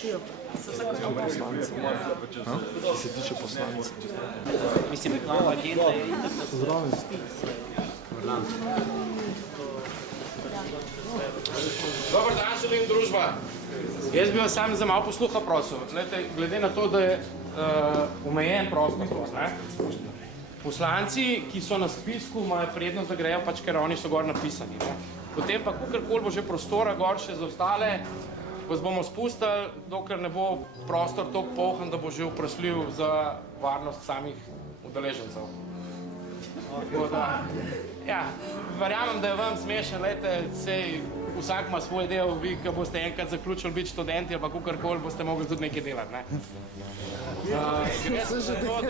Poslanci. Ki se tiče poslanci. Mislim, nova agenda je Zdravim. Dobar dan, želim družba. Jaz bi vas sam za malo posluha prosil. Glede na to, da je omejen prostor, poslanci, ki so na spisku, imajo prednost, da grejo pač, ker oni so gor napisani. Potem pa, kakorkoli bo že prostora gor še za ostale, vas bomo spustili, dokler ne bo prostor toliko polhan, da bo že vprašljiv za varnost samih udeležencev. Ja, verjamem, da je vam smešen, sej vsak ima svoj del, vi, ko boste enkrat zaključili biti študenti ali pa kakorkoli, boste mogli tudi nekaj delati, ne? Gre se za to,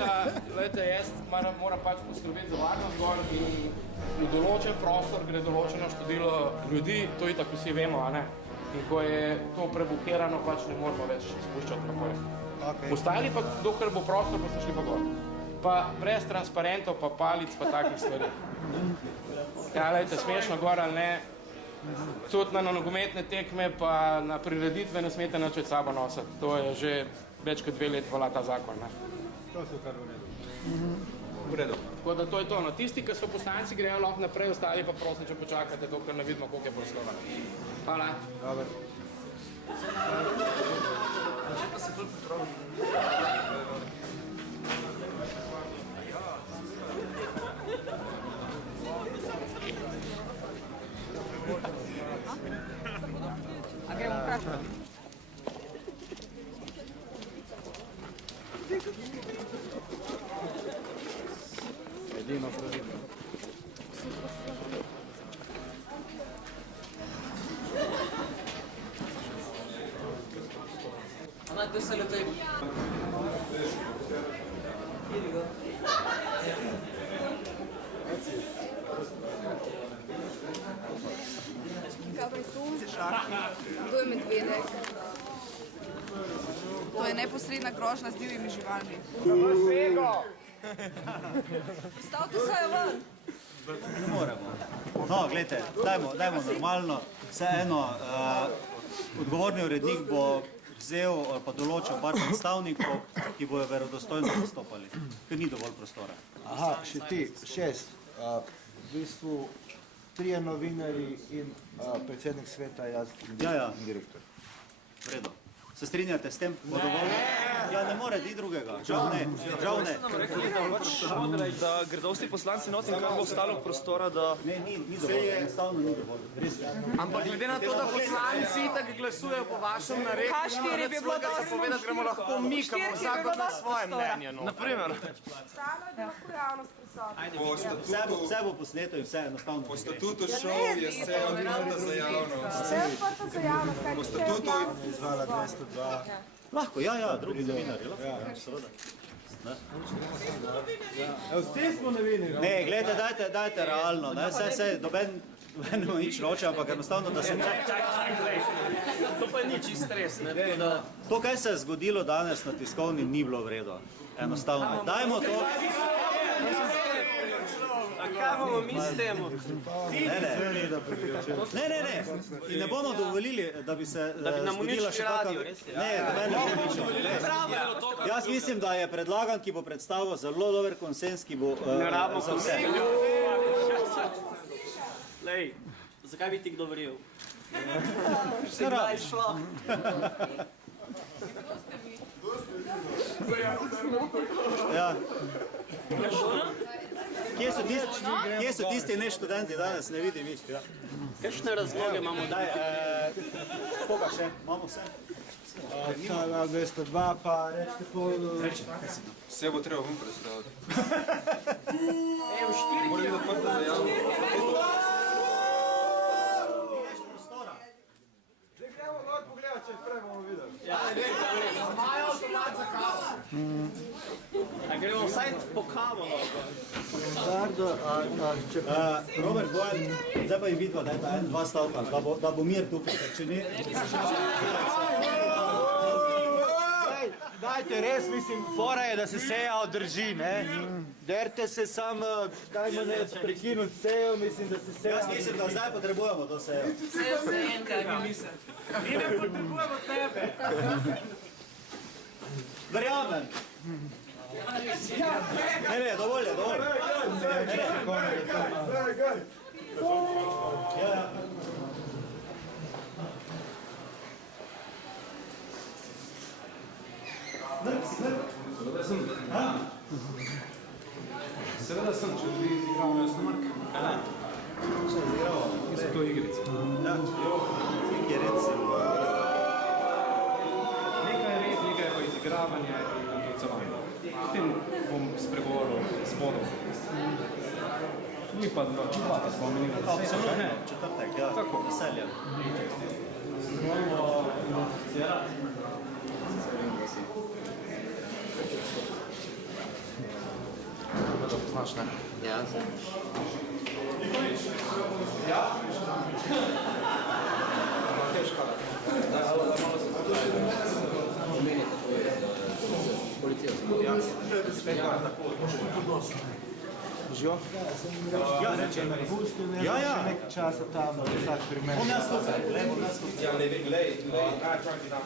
da jaz moram pač poskrbeti za varnost gor in v določen prostor gre določeno študilo ljudi, to itak vsi vemo, a ne? In ko je to prebukirano, pač ne moramo več spuščati napoj. Ostali pa, dokler bo prostor, boste šli pa gor. Pa brez transparentov, pa palic, pa takih stvari. Ja, lejte, smešno gor ali ne, tudi na nogometne tekme, pa na prireditve ne smete nič od sabo nositi. To je že več kot 2 let vala ta zakon, ne. To so kar v redu. V redu. Tako da to je to, no. Tisti, ki so poslanci, grejo lahko naprej, ostali pa prosim, če počakate, dokler ne vidimo, koliko je prostora. Hvala. Dobar. Pa se ful potrovi. A gremo vprašati? Edino pravilno. Ama kdo se letoj? Kaj pa je tu? Kdo je medvedek? To je neposredna grožnja z divjimi živalmi. Stavite se ven! Ne moremo. No, gledajte, dajmo normalno. Vseeno, odgovorni urednik bo vzel ali pa določil par predstavnikov, ki bojo verodostojno zastopali, ker ni dovolj prostora. Aha, še ti, 6. V bistvu 3 novinarji in predsednik sveta, jaz in direktor. V redu. Se strinjate s tem? Bo dovolj? Ja, ne more, ni drugega. Žal ne. Da gre dosti poslanci not in kar bo ostalo prostora, da... Ne, ni dovolj. Enostavno ni dovolj. Res je. Ampak glede na to, da poslanci tako glasujejo po vašem nareku, H4 bi bilo dosti povedati, gremo lahko mi, ki bomo vsak na svoje mnenje. Naprimer. Samo je, da lahko javnost prisotna. Vse bo posneto in vse enostavno. Po statutu šov je vse odprto za javnost. Vse je odprto za javnost, kaj Po ti statutu Izvala 202. Lahko, drugi novinarji, lahko, seveda. Vsi smo novinarji. Ne, gledajte, dajte realno, ne, saj doben nema nič noče, ampak enostavno, da se... To pa ni čist stres, ne? To, kaj se je zgodilo danes na tiskovni, ni bilo v redu. Enostavno. Dajmo to... A kaj bomo mi s tem? Ne. In ne bomo dovolili, da bi se zgodila še radio, kakva... res je. Ne, doben ne bo ničo. Jaz mislim, da je predlagan, ki bo predstavil zelo dober konsens, ki bo za vse. Lej, zakaj bi ti kdo verjel? Se kdaj šlo? Ja. Kje so tisti ne študenti danes, ne vidim več? Kakšne razloge imamo? Koga še? Imamo vse? 202, pa rečete pol... Vse bo treba vam predstaviti. Mora biti odprto za javnost. Že gremo dol pogledati, če prej bomo videli. Imajo avtomat za kavo. A gremo vsaj po kavo. Robert Bojan, zdaj pa jim vidva, dajta 1-2 stavka, da bo mir tukaj, ker če ne... Dajte, res mislim, fora je, da se seja održi, ne? Derte se sam, dajmo ne prekinuti sejo, mislim, da se seja... Jaz mislim, da zdaj potrebujemo to sejo. Sejo se en, kaj mi mislim. Mi ne potrebujemo tebe. Verjamem. Ne, dovolj je, dovolj. Seveda sem, če bi igral Jasnomark. Kaj? Še izigral? Niso to igrice. Ja, nekaj je red sem. Nekaj je red, nekaj je pa izigravanje in glicovanje. Potem bom spregovoril s spodom. Ni pa dva, pa smo omenili. Absolutno, četrtek, ja. Tako. Veselje. Znaš, ne? Ja, sem. Živo? Ja, rečem. Pustil ne Ja, ja. še nekaj časa tam, vsak primer. Bom jaz tukaj, le bom jaz tukaj. Ja, ne vem, glej,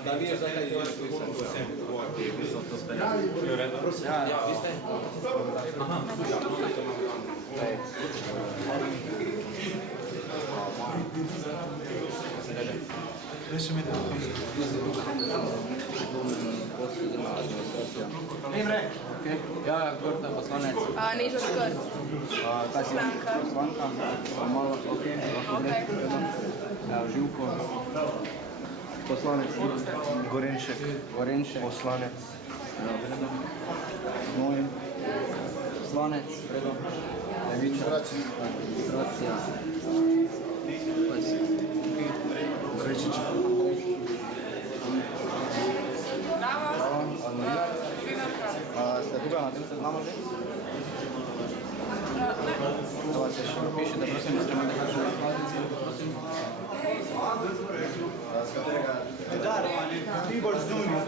da vi je zdaj to vsem Ja, vi ste? Ja, Gorta, poslanec. Neža Skrt. Poslanka. Poslanka, malo, ok. Živko. Poslanec. Gorenšek. Gorenšek. Poslanec. Vredo. Moj. Poslanec. Vredo. Leviča. Racija. Brečič. Ste tukaj na tem seznamu že? To se še napišete, prosim, da ste imeli kakšne razpaznice, prosim. Dar, ti boš zunaj,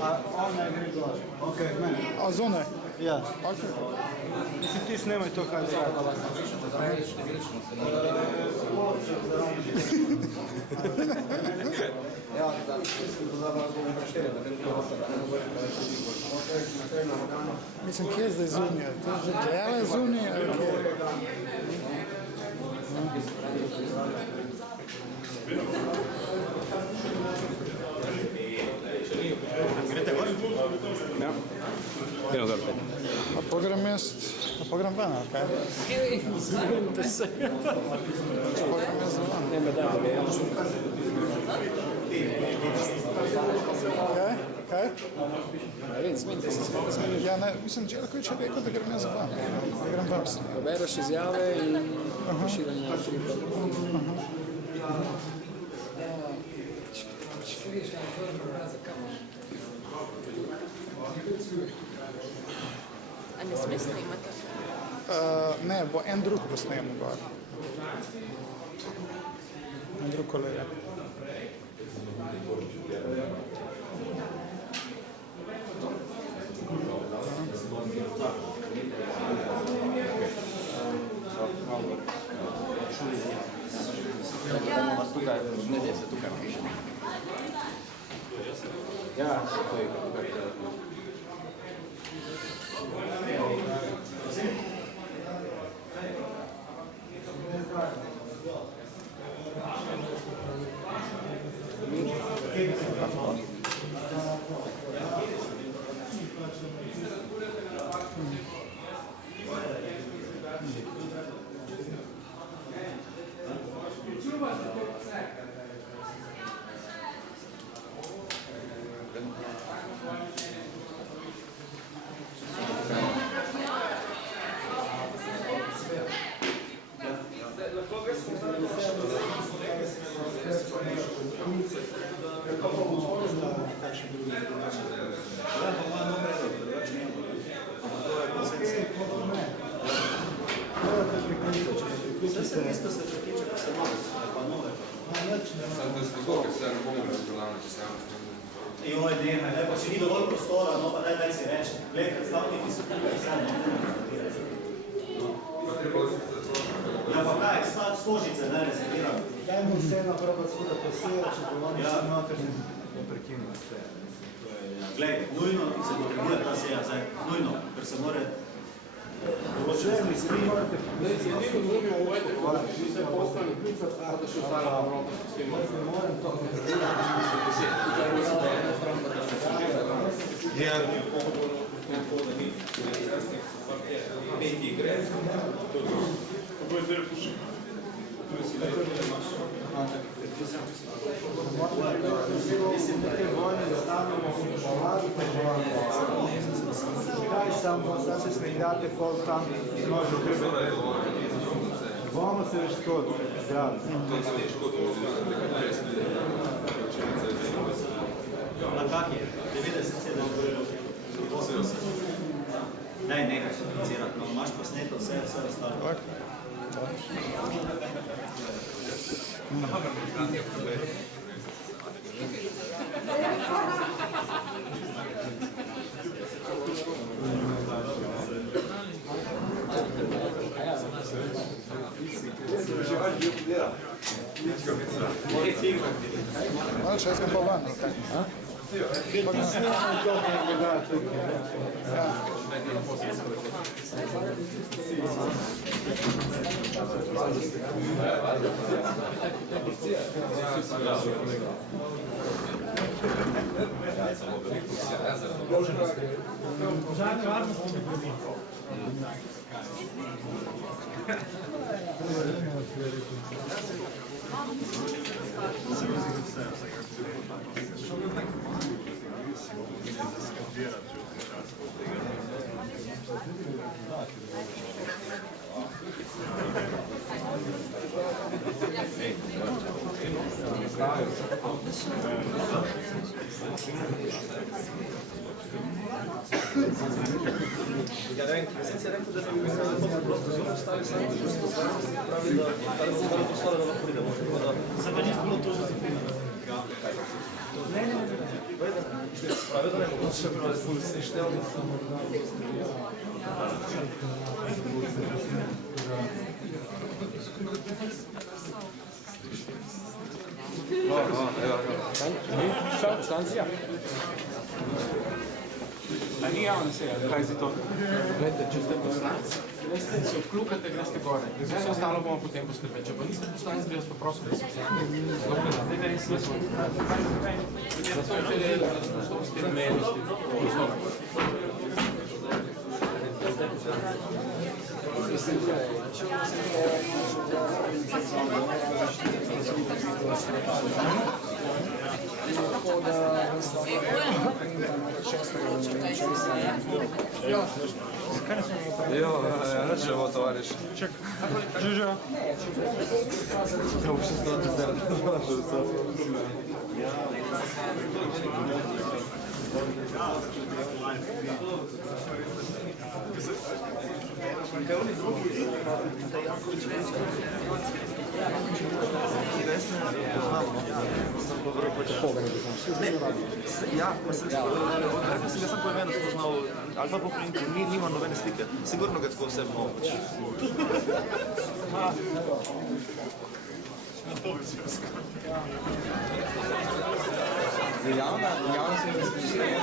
a ona gre dol. Ok, mene. A zunaj? Ja. Ok. Mislim, ti snemaj to, kaj se Ja, da vas bomo prešteli, da veliko Mislim, kje je zdaj zunija? To je že dejala zunija? Greste gor? Ja. Gremo gor. A pogram jaz, a pogram ven, ali kaj? Pogram jaz za ven. Ne me da, da je. Kaj? Kaj? Ne vem, smete se smete. Ja, ne, mislim, Đelaković je rekel, da grem jaz za ven. Da grem ven. Pobereš izjave in pošiljanje tripa. A ne sme snimati? Ne, bo en drug posnemo gor. En drug kolega. bomo vas tukaj, ne se tukaj piše. Ja, to je tukaj. Joj, nehaj, pa če ni dovolj prostora, no pa daj si reči. Glej, predstavniki so tukaj vse, no. Ja, pa kaj, stožice, ne rezerviram. Dajmo vse napraviti svoda posela, če bo vam še noter ne prekinimo vse. Glej, nujno se potrebuje ta seja zdaj, nujno, ker se more... Členi, se vi morate... Jedino drugi uvojte, vi se postavili klicati, pa da še ostala Evropa sistema. Ne morem to Kaj samo, sad se smegljate pol tam, nožu krebe. Bomo se već kod, zdravi. Na kak je? 97. Daj nekaj še financirati, no imaš posneto vse ostalo. Če jaz ga pa van, kaj? Ti snimaj to, kaj gledaj tukaj. Ja ne vem, sem se rekel, da ne bi prosto zelo ostali sami, da se pravi, da ta prostora, da lahko pridemo. Se pa čisto bilo to že zapinjeno. Pravi, da ne mogoče se štel. Stancija? A ni javna seja, kaj si to? Glejte, če ste poslanci, se odkljukate, greste gore. Vse ostalo bomo potem poskrbeti. Če pa niste poslanci, bi vas pa prosil, da se vse. Dobro, zdaj ga res nismo. Zato je želel, da smo štovski mednosti. Jo, reče ovo tovariš. Ček, Žužo. Da bo 16 zdaj. Ja, pa sem ga sam po imenu spoznal, ali pa po klinku, nima nobene slike. Sigurno ga tako osebno. Javna se investicija,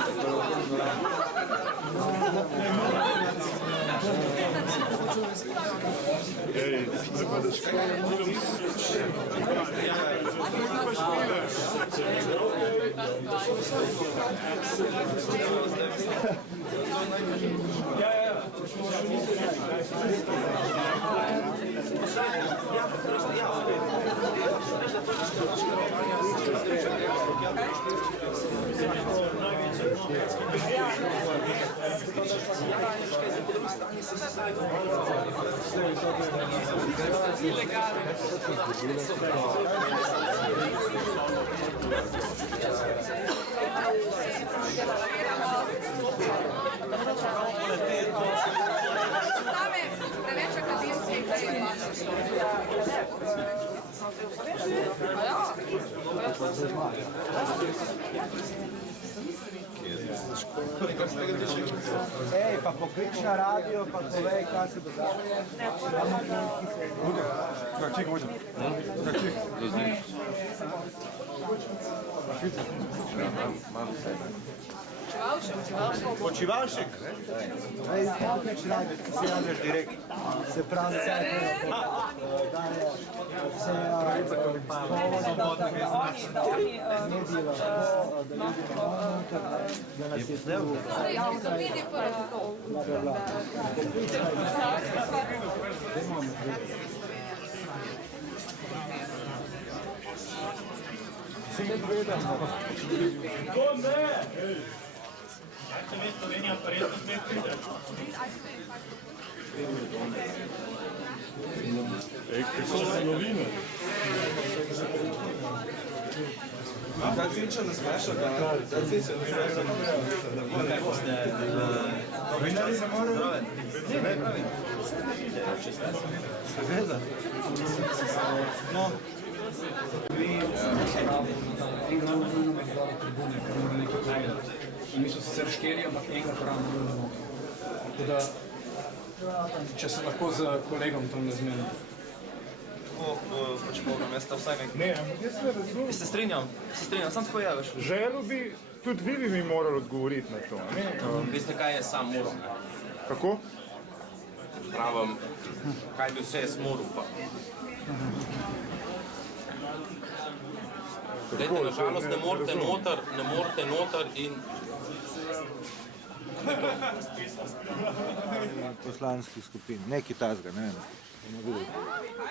preveč akademske ideje. A ja? Ej, pa poklič na radio, pa povej, kaj se dogaja. Počivalšek? Ej, poklič radio, ti se javljaš direkt. Se pravi, se da nas je zdaj Kaj Cinča ne smeša, kaj Cinča ne smeša. Seveda. No. Enega nam nujno med dole tribune, ker mora nekaj pregledati. In mi so sicer štiri, ampak enega poram nujno noga. Tako da, če se lahko z kolegom to ne zmenim. Pač polno mesta vsaj nekaj. Ne, ampak jaz ne razumem. Se strinjam, sam tako javiš. Želel bi, tudi vi bi mi morali odgovoriti na to, ne? Veste, kaj je sam moral? Kako? Pravim, kaj bi vse jaz moral pa. Glede, nažalost ne morate noter in... Poslanskih skupin, nekaj tazga, ne vem.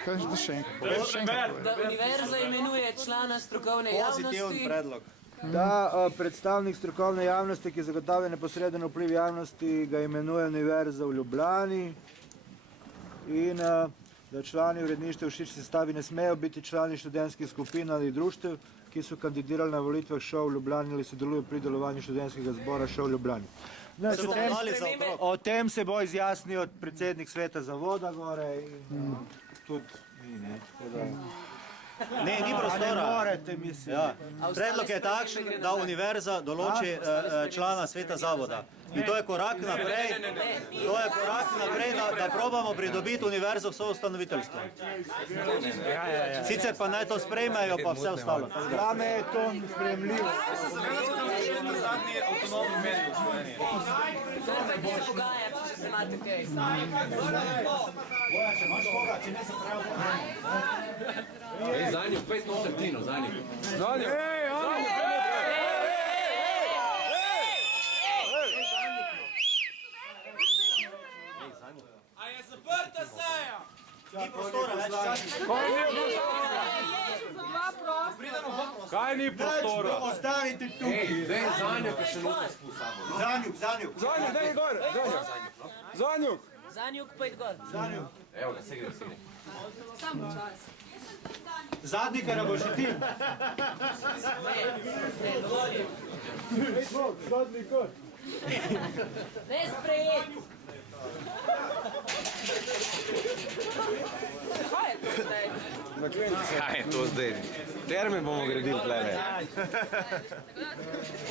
Kaj že še enkrat? Da univerza imenuje člana strokovne javnosti. Pozitiven predlog. Da predstavnik strokovne javnosti, ki zagotavlja neposreden vpliv javnosti, ga imenuje Univerza v Ljubljani in da člani uredništev v širši sestavi ne smejo biti člani študentskih skupin ali društev, ki so kandidirali na volitvah ŠOU v Ljubljani ali sodelujo pri delovanju študentskega zbora ŠOU v Ljubljani. O tem se bo izjasnil predsednik sveta zavoda gore in tudi mi, ne, tako da... Ne, ni prostora. Ne morete, mislim. Predlog je takšen, da univerza določi člana sveta zavoda. In to je korak naprej, da probamo pridobiti univerzo v soustanoviteljstvo. Sicer pa naj to sprejmejo, pa vse ostalo. Zame je to nesprejemljivo. Zadnji avtonomni medij v Sloveniji. Bi se pogajati, če se imate kaj. Boja, če imaš koga, če ne se pravi. Ej, Zanju, pet noter Tino, Zanju. Zanju! A je zaprta seja? Ni prostora več. Kaj ni prostora? Ostanite tukaj. Ej, dej Zanju, pa še noter spustamo. Zanjuk. Zanjuk, daj gor! Zanjuk! Zanjuk, pojď gor. Evo ga, se gre. Samo čas. Zadnjega boš ti. Ne sprejet. Kaj je to zdaj? Kaj je to zdaj? Terme bomo gradili tlele.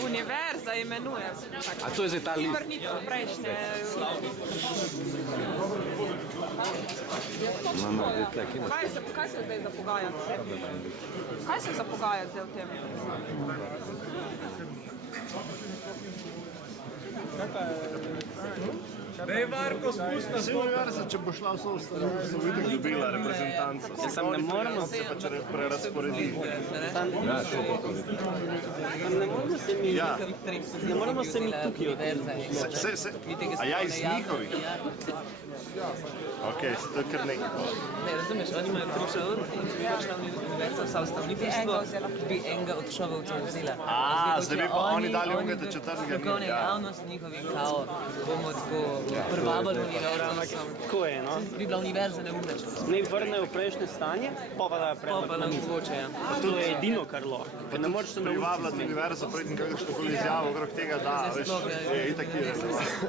Univerza imenuje. A to je zdaj ta list? Vrnitev prejšnje. Kaj se zdaj zapogajati? Kaj se zapogajati zdaj v tem? Dej Varko, spust nas Univerza, če bo šla v soustanoviteljstvo, so videli dobila reprezentanco. Sam ne moramo se pač prerasporedi. Ne moramo se mi tukaj A ja, iz njihovih? Ok, to je kar nekaj. Ne, razumeš, oni imajo 3 šovce in če bi šla univerza v soustanoviteljstvo, bi enega od šovovcev vzela. Zdaj bi pa oni dali ungete četrtega. Strokovne javnost njihovi kao bomo tako prvabali univerzo. Tako je, no. Bi bila univerza neumneča. Ne vrnejo v prejšnje stanje, pa da predlog Pa nam mogoče, ja. To je edino, kar lahko. Pa ne moreš se Privabljati univerzo, preden kakršnokoli izjavo okrog tega da, veš, je itak irelevantno.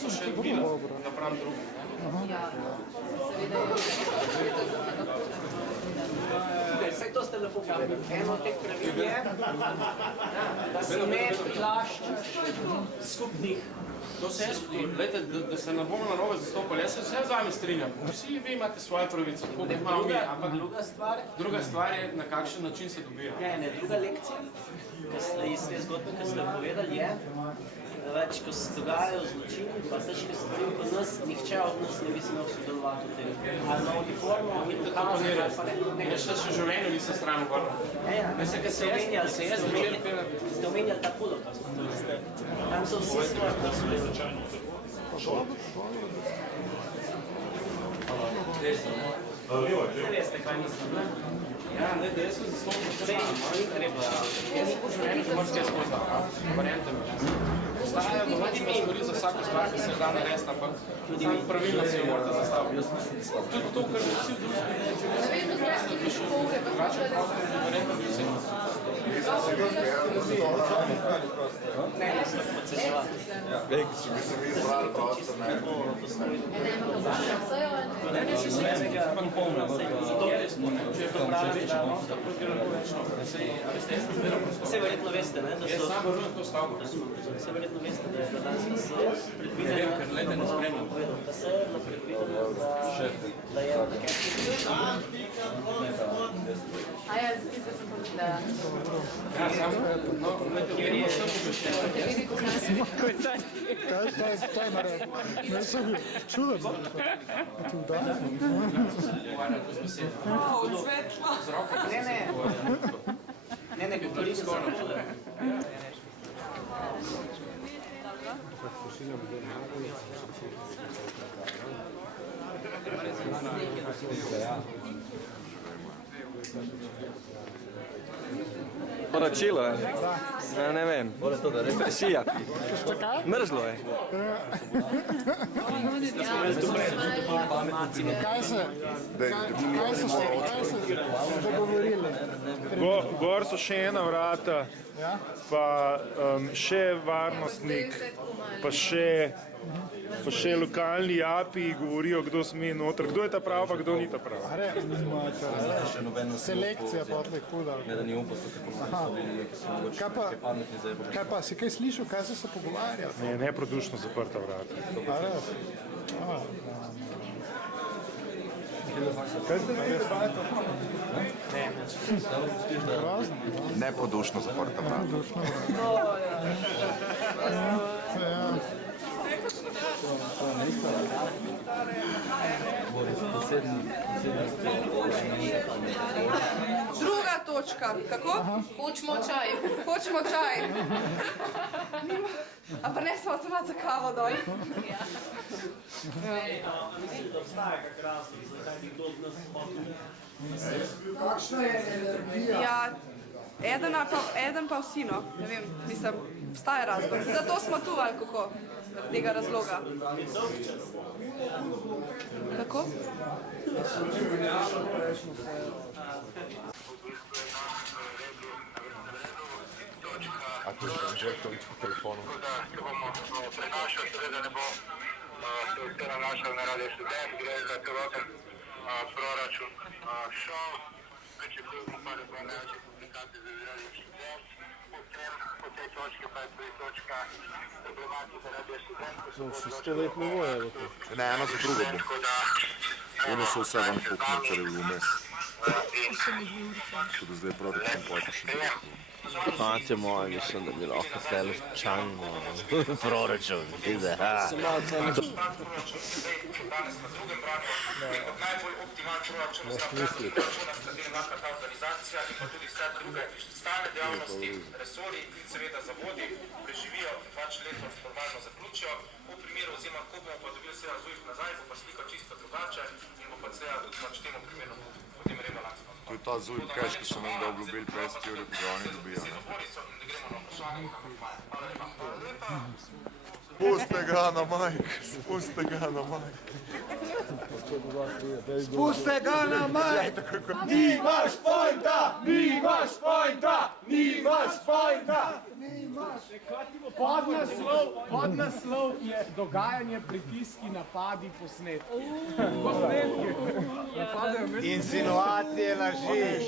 so še vila napram drugim. Vse to ste lepo povedali. Eno od teh pravil je, da se ne prilašča skupnih dosegov. Glejte, da se ne bomo narobe zastopali, jaz se vse z vami strinjam. Vsi vi imate svoje pravice, tako kot imamo mi. Ampak druga stvar je, na kakšen način se dobija. Druga lekcija, iz te zgodbe, ki ste povedali, je, več, ko se dogajajo zločini, pa težke stvari, pa nas, nihče od nas ne bi smel sodelovati v tem. Ali na uniformo, in dokazati, ali pa ne. Jaz še življenju nisem stran vrnil. Mislim, da ste omenjali ta Holokavst. Tam so vsi svoje poslušali. Ne veste, kaj mislim, ne? Ja, ne, da jaz sem zastopil. Sej, ni treba. Jaz sem po življenju pomorske spoznal, variante mi. Postajajo določene stvari za vsako stvar, ki se je da narediti, ampak sam pravilno se jo morate zastaviti. Tudi to, kar vsi drugi drugače prostor, verjetno bi vsi. Ne, ne smo pocenjevati. Če bi se mi izbrali prostor, ne. Ne, se se je polno. Zato je res polno. Če je pripravljeno več, da bi lahko več. Vse verjetno veste, ne, da so... Jaz sam vrnem to stavbo. Vse verjetno veste, da je danes predvideno, da se je predvideno, da je Aja, zdaj sem povedala. Ja, sam, no, vedno sem obveščen. To je naredil. Ne sem bil čuden. Tu da? Ne, govorim za vode. Poročilo je. Ja, ne vem. Depresija. Mrzlo je. Kaj se dogovorili? Gor so še ena vrata, pa še varnostnik, pa še lokalni japi govorijo, kdo sme noter. Kdo je ta prav, pa kdo ni ta prav. Selekcija pa odle huda. Ne, da ni upostov, kako Kaj pa, si kaj slišal, kaj so se pogovarjali? Ne, neprodušno zaprta vrata. Kaj ste vi razvajate? Neprodušno zaprta vrata. Druga točka, kako? Hočemo čaj. Hočemo čaj. A pa ne smo avtomat za kavo dol. Kakšna je energija? Ja, eden pa vsi, no. Ne vem, mislim, obstaja razlog. Zato smo tu, ali kako? Tega razloga. Kako? A tu je Željković po telefonu. Se bomo prenašali, seveda ne bo se vse nanašal na Radio Študent, gre za celoten proračun šov. Pričakujemo pa, da bo največje publikacije za Radio Študent. Po tej točki pa je tudi točka problematika Radio Študent. Še 100 let ne boje v to. Ne, eno za drugo bo. Ono so vse vam pukne, če je vmes. Tudi zdaj proračun pojte še nekaj. Fantje moji, mislim, da bi lahko tele čajno proračun. Sem malo celo. Danes na drugem branju, kot najbolj optimalni proračun za proračuna sta enaka ta organizacija in pa tudi vse druge stalne dejavnosti, resori in seveda zavodi preživijo in 2 leta formalno zaključijo. V primeru oziroma, ko bomo pa dobili seveda ZUJF nazaj, bo pa slika čisto drugače in bo pa seveda tudi temu primeru potem rebalansno. To je ta ZUJF cash, ki so nam ga obljubili 20 evrov, ki ga oni dobijo. Spuste ga na Mike, spuste ga na Mike. Spuste ga na Mike! Nimaš pojnta! Nimaš pojnta! Nimaš pojnta! Podnaslov je dogajanje, pritiski, napadi, posnetki. Insinuacije, laži.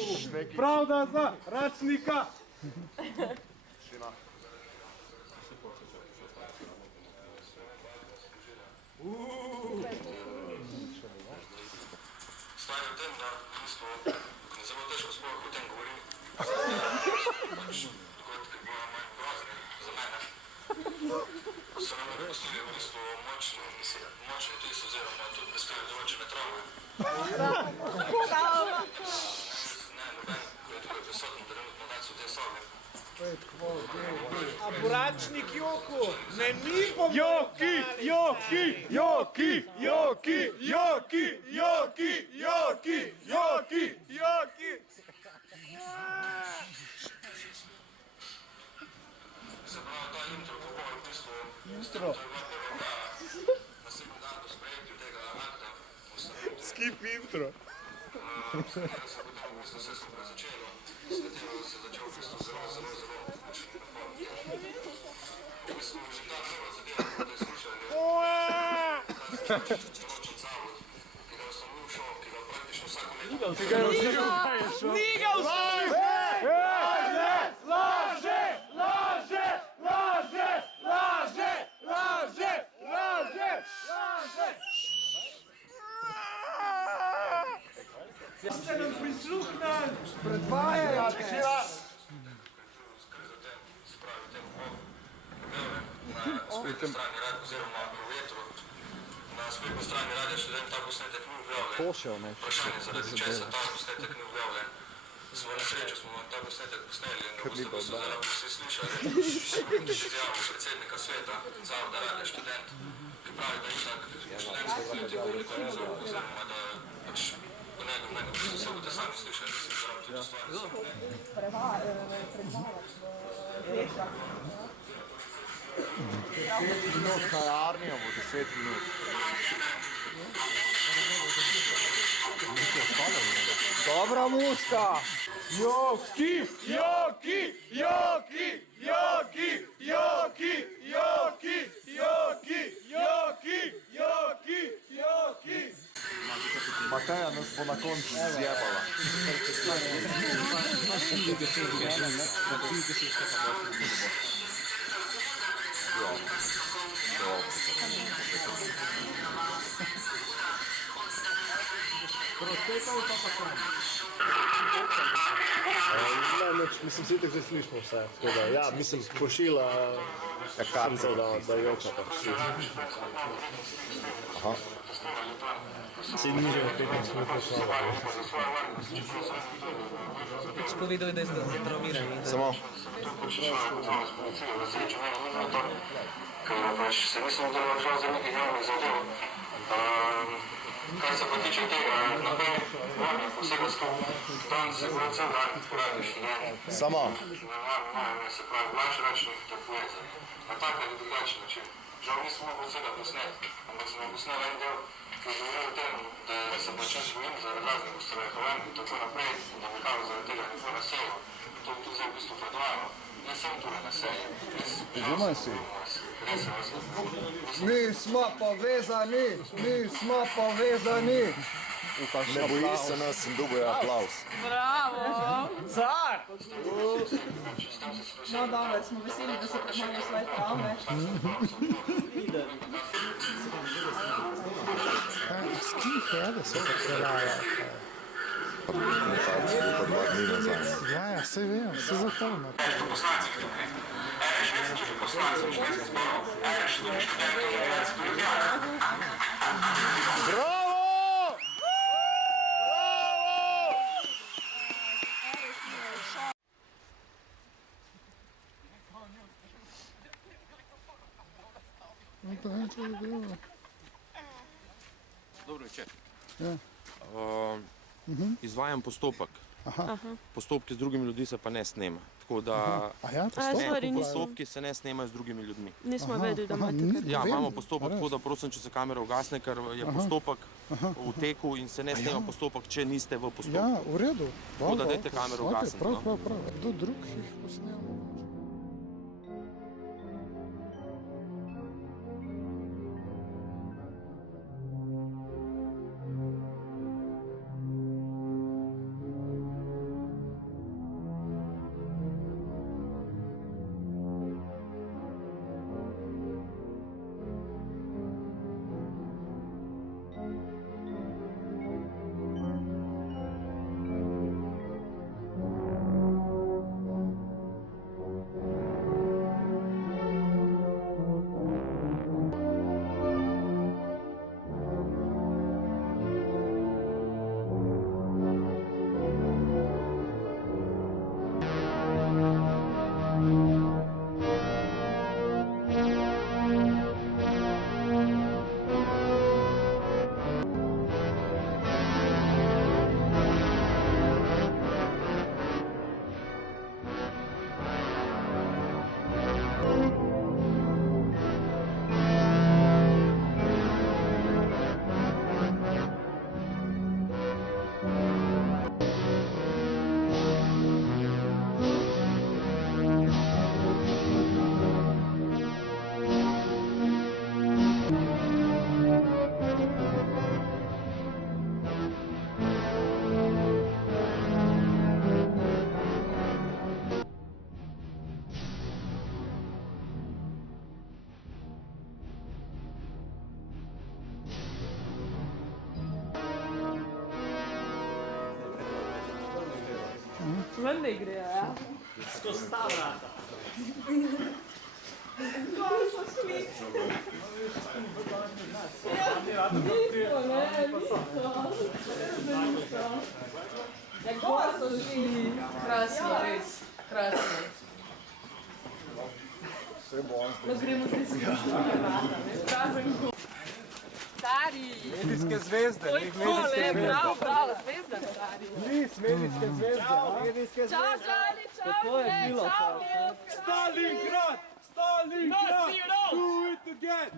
Pravda za Račnika. Stvar je v tem, da v bistvu zelo težko sploh o tem govorim. Dogodki bojo manj grozni za mene. So nam pustili v bistvu močni vtis oziroma tudi pustili določene travme. Ne, noben, ko je tukaj prisoten trenutno dac v tej sobi. A Bračnik Joku, ne mi bomo... Joki, joki, joki, joki, joki, joki, joki, joki, joki. Se pravi, ta intro govor v bistvu... Intro. To je bila prva na sekundarno sprejetju tega akta. Skip intro. S katero se potem v bistvu vse skupaj začelo, s katero se je začel v bistvu zelo mučni napor. V bistvu že ta prva zadeva, ko ste slušali, določen zavod, ki ga je ustanovil šov, ki ga praktično vsako leto... Ni ga ustanovil! Laže! Laže! Laže! Laže! Laže! Laže! Laže! Ste nam prisluhnali! Predvajajte! Na spletni strani radio oziroma v vetru, na spletni strani Radio Študent ta posnetek ni objavljen. Vprašanje, zaradi česa ta posnetek ni objavljen. Smo na srečo, smo ta posnetek posneli in ga boste v bistvu zdaj lahko vsi slišali. Izjavo predsednika sveta Zavoda Radio Študent, ki pravi, da itak študentski politiko oziroma da pač po njegov mnenju se boste sami slišali, da se zdravi tudi stvari. 10 minut kajarnija bo 10 minut. Dobra muska! Joki, joki, joki, joki, joki, joki, joki, joki, joki, joki. Mateja nas bo na koncu zjebala. Ne, mislim, vsi tako zdaj slišimo vse. Ja, mislim, pošila, da joka pa vsi. Aha. Si ni že 15 minut poslala. Povedal je, da ste zatraumirani. Samo. Ker pač se nisem držal za nekaj javnih zadev. Kar se pa tiče tega naprej, vsega skupaj, tam se bo cel dan poradiš, ne? Samo. Ne, se pravi, vaš Račnik te povezan. Na tak ali drugačen način. Žal nismo mogli vsega posneti, ampak smo posneli en del, ki govori o tem, da se pač jaz bojim zaradi raznih ustrahovanj in tako naprej, da bi kao zaradi tega ne bo na sejo. To tu zdaj v bistvu predvajamo. Ne sem tukaj na seji. Zumaj si. Mi smo povezani, mi smo povezani. Ne boji se nas in dobil je aplauz. Bravo! Car! No, dobro, smo veseli, da se premagal svoje travme. S kim hrede se prekrelajo? Pa dokumentacijo bo pa 2 dni nazaj. Ja, saj vem, vse za to. Bravo! Dobro večer. Ja. Izvajam postopek. Aha. Postopki z drugimi ljudmi se pa ne snema. Tako da postopki se ne snemajo z drugimi ljudmi. Nismo vedeli, da imate. Ja, imamo postopek, tako da prosim, če se kamera ugasne, ker je postopek v teku in se ne snema postopek, če niste v postopku. Ja, v redu. Tako da dajte kamero ugasniti. Prav. Kdo drug jih posnema? Ven ne grejo, ja? Skozi ta vrata. Gor so šli. Niso, ne, niso. Ja, gor so šli. Krasno, res. Krasno. No, gremo zdaj skozi vrata, ne? Prazen gor. Cari! Medijske zvezde, To je to, ne, bravo, bravo, zvezda, cari. Nis, medijske zvezde. Medijske Čau, Žali, čau, ne, čau, Stalingrad! Stalingrad! Do it again!